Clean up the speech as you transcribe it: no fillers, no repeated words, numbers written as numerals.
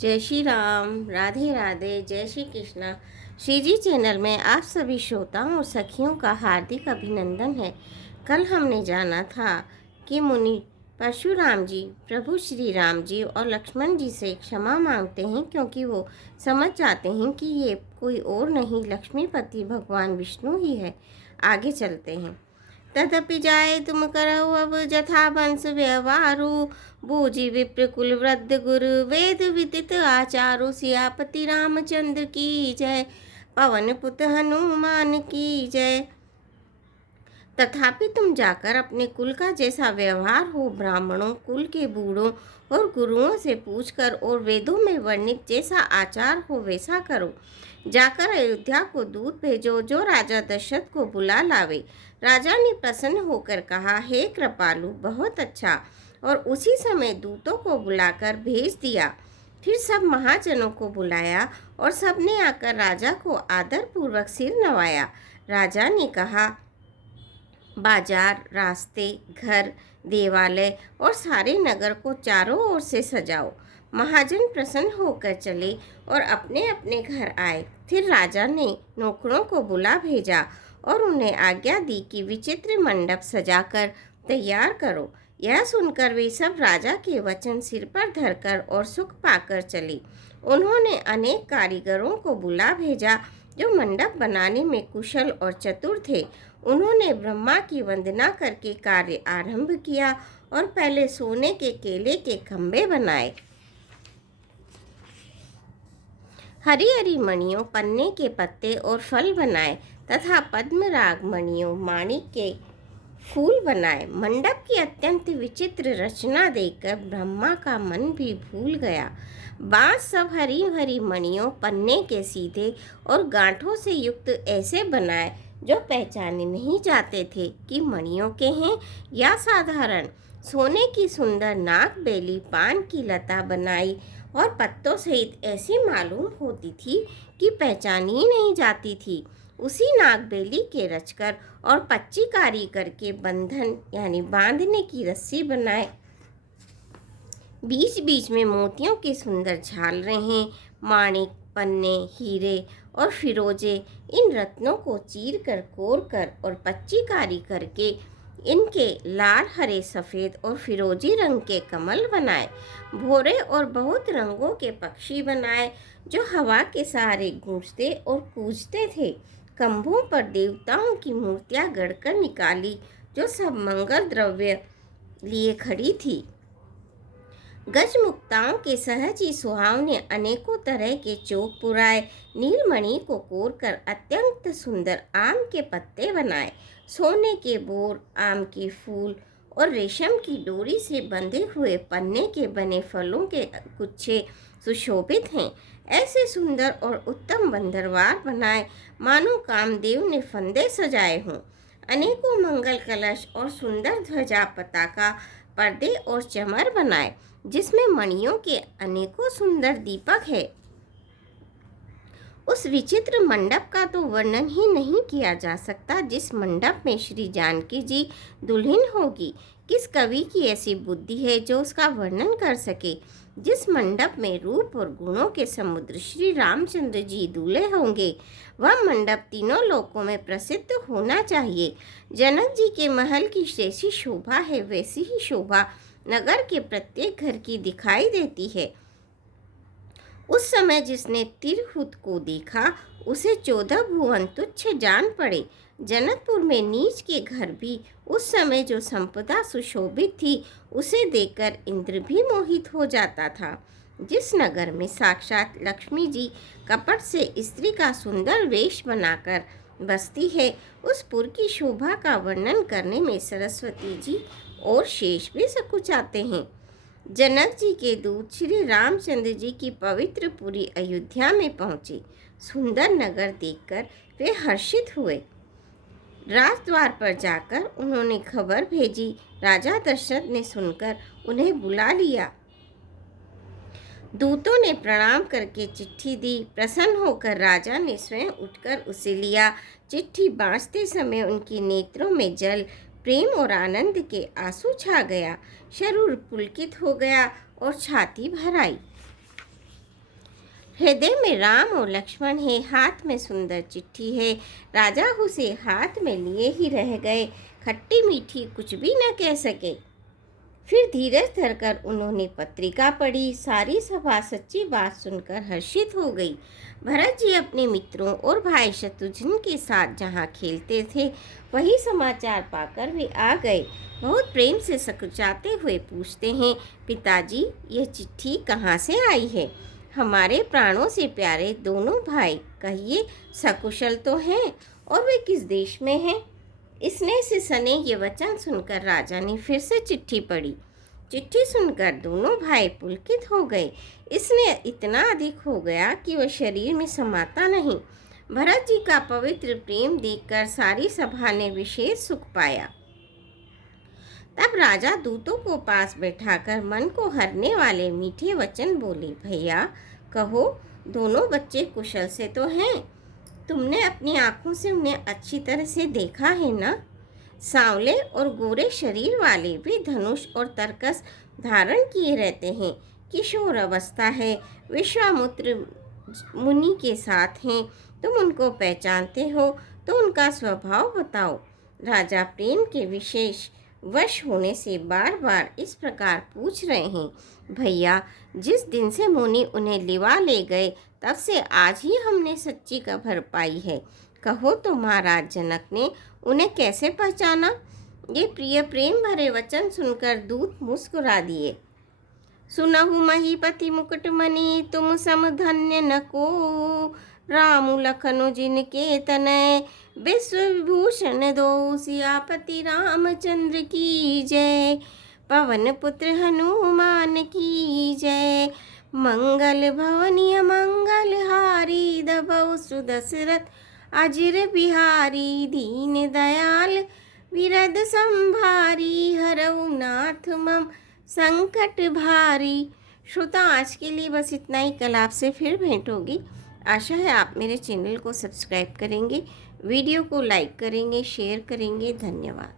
जय श्री राम, राधे राधे, जय श्री कृष्णा। श्री जी चैनल में आप सभी श्रोताओं और सखियों का हार्दिक अभिनंदन है। कल हमने जाना था कि मुनि परशुराम जी प्रभु श्री राम जी और लक्ष्मण जी से क्षमा मांगते हैं, क्योंकि वो समझ जाते हैं कि ये कोई और नहीं, लक्ष्मीपति भगवान विष्णु ही है। आगे चलते हैं। तदपि जाए तुम करहु अब जथा वंश व्यवहारु, बूझी विप्र कुल वृद्ध गुरु वेद विदित आचारु। सियापति रामचंद्र की जय, पवन पुत हनुमान की जय। तथापि तुम जाकर अपने कुल का जैसा व्यवहार हो ब्राह्मणों, कुल के बूढ़ों और गुरुओं से पूछकर, और वेदों में वर्णित जैसा आचार हो वैसा करो। जाकर अयोध्या को दूत भेजो, जो राजा दशरथ को बुला लावे। राजा ने प्रसन्न होकर कहा, हे कृपालु, बहुत अच्छा। और उसी समय दूतों को बुलाकर भेज दिया। फिर सब महाजनों को बुलाया और सबने आकर राजा को आदर पूर्वक सिर नवाया। राजा ने कहा, बाजार, रास्ते, घर, देवालय और सारे नगर को चारों ओर से सजाओ। महाजन प्रसन्न होकर चले और अपने अपने घर आए। फिर राजा ने नौकरों को बुला भेजा और उन्हें आज्ञा दी कि विचित्र मंडप सजाकर तैयार करो। यह सुनकर वे सब राजा के वचन सिर पर धरकर और सुख पाकर चले। उन्होंने अनेक कारीगरों को बुला भेजा जो मंडप बनाने में कुशल और चतुर थे। उन्होंने ब्रह्मा की वंदना करके कार्य आरंभ किया और पहले सोने के केले के खंभे बनाए, हरी हरी मणियों, पन्ने के पत्ते और फल बनाए तथा पद्मराग मणियों, माणिक के फूल बनाए। मंडप की अत्यंत विचित्र रचना देखकर ब्रह्मा का मन भी भूल गया। बांस सब हरी हरी मणियों, पन्ने के सीधे और गांठों से युक्त ऐसे बनाए जो पहचाने नहीं जाते थे कि मणियों के हैं या साधारण। सोने की सुंदर नाक बेली, पान की लता बनाई और पत्तों सहित ऐसी मालूम होती थी कि पहचानी ही नहीं जाती थी। उसी नाग बेली के रचकर और पच्चीकारी करके बंधन यानी बांधने की रस्सी बनाए। बीच बीच में मोतियों की सुंदर झालरें, माणिक, पन्ने, हीरे और फिरोजे, इन रत्नों को चीर कर, कोर कर और पच्चीकारी करके इनके लाल, हरे, सफ़ेद और फिरोजी रंग के कमल बनाए। भोरे और बहुत रंगों के पक्षी बनाए जो हवा के सहारे गूंजते और कूजते थे। खंभों पर देवताओं की मूर्तियां गढ़कर निकाली जो सब मंगल द्रव्य लिए खड़ी थी। गजमुक्ताओं के सहज ही सुहावने अनेकों तरह के चौक पुराए। नीलमणि को कोर कर अत्यंत सुंदर आम के पत्ते बनाए। सोने के बोर, आम के फूल और रेशम की डोरी से बंधे हुए पन्ने के बने फलों के गुच्छे सुशोभित हैं। ऐसे सुंदर और उत्तम बंदरवार बनाए मानो कामदेव ने फंदे सजाए हों। अनेकों मंगल कलश और सुंदर ध्वजा, पताका, पर्दे और चमर बनाए जिसमें मणियों के अनेकों सुंदर दीपक है। उस विचित्र मंडप का तो वर्णन ही नहीं किया जा सकता जिस मंडप में श्री जानकी जी दुल्हन होगी। किस कवि की ऐसी बुद्धि है जो उसका वर्णन कर सके। जिस मंडप में रूप और गुणों के समुद्र श्री रामचंद्र जी दूल्हे होंगे, वह मंडप तीनों लोकों में प्रसिद्ध होना चाहिए। जनक जी के महल की जैसी शोभा है, वैसी ही शोभा नगर के प्रत्येक घर की दिखाई देती है। उस समय जिसने तिरहुत को देखा, उसे 14 भुवन तुच्छ जान पड़े। जनकपुर में नीच के घर भी उस समय जो संपदा सुशोभित थी, उसे देखकर इंद्र भी मोहित हो जाता था। जिस नगर में साक्षात लक्ष्मी जी कपट से स्त्री का सुंदर वेश बनाकर बसती है, उस पुर की शोभा का वर्णन करने में सरस्वती जी और शेष भी सकुचाते हैं। जनक जी के दूत श्री रामचंद्र जी की पवित्र पुरी अयोध्या में पहुँचे। सुंदर नगर देखकर वे हर्षित हुए। राजद्वार पर जाकर उन्होंने खबर भेजी। राजा दशरथ ने सुनकर उन्हें बुला लिया। दूतों ने प्रणाम करके चिट्ठी दी। प्रसन्न होकर राजा ने स्वयं उठकर उसे लिया। चिट्ठी बाँचते समय उनके नेत्रों में जल, प्रेम और आनंद के आंसू छा गया। शरीर पुलकित हो गया और छाती भर आई। हृदय में राम और लक्ष्मण है, हाथ में सुंदर चिट्ठी है। राजा उसे हाथ में लिए ही रह गए, खट्टी मीठी कुछ भी न कह सके। फिर धीरज धरकर उन्होंने पत्रिका पढ़ी। सारी सभा सच्ची बात सुनकर हर्षित हो गई। भरत जी अपने मित्रों और भाई शत्रुघ्न के साथ जहाँ खेलते थे वही समाचार पाकर वे आ गए। बहुत प्रेम से सकुचाते हुए पूछते हैं, पिताजी यह चिट्ठी कहाँ से आई है? हमारे प्राणों से प्यारे दोनों भाई कहिए सकुशल तो हैं, और वे किस देश में हैं? स्नेह से सने ये वचन सुनकर राजा ने फिर से चिट्ठी पढ़ी। चिट्ठी सुनकर दोनों भाई पुलकित हो गए। स्नेह इतना अधिक हो गया कि वह शरीर में समाता नहीं। भरत जी का पवित्र प्रेम देखकर सारी सभा ने विशेष सुख पाया। तब राजा दूतों को पास बैठाकर मन को हरने वाले मीठे वचन बोले, भैया कहो, दोनों बच्चे कुशल से तो हैं? तुमने अपनी आंखों से उन्हें अच्छी तरह से देखा है ना? सांवले और गोरे शरीर वाले वे धनुष और तरकस धारण किए रहते हैं। किशोर अवस्था है, विश्वामित्र मुनि के साथ हैं। तुम उनको पहचानते हो तो उनका स्वभाव बताओ। राजा प्रेम के विशेष वश होने से बार बार इस प्रकार पूछ रहे हैं। भैया, जिस दिन से मुनि उन्हें लिवा ले गए तब से आज ही हमने सच्ची खबर पाई है। कहो तो महाराज जनक ने उन्हें कैसे पहचाना? ये प्रिय प्रेम भरे वचन सुनकर दूत मुस्कुरा दिए। सुनहु महीपति मुकुट मणि, तुम सम धन्य न को। राम लखन जिनके तनय, विश्व विभूषण दो। सियापति रामचंद्र की जय, पवन पुत्र हनुमान की जय। मंगल भवनीय मंगल हारी, दबौ सुदशरथ अजिर बिहारी। दीन दयाल विरद संभारी, हरऊ नाथ मम संकट भारी। श्रोता, आज के लिए बस इतना ही। कल आपसे फिर भेंट होगी। आशा है आप मेरे चैनल को सब्सक्राइब करेंगे, वीडियो को लाइक करेंगे, शेयर करेंगे। धन्यवाद।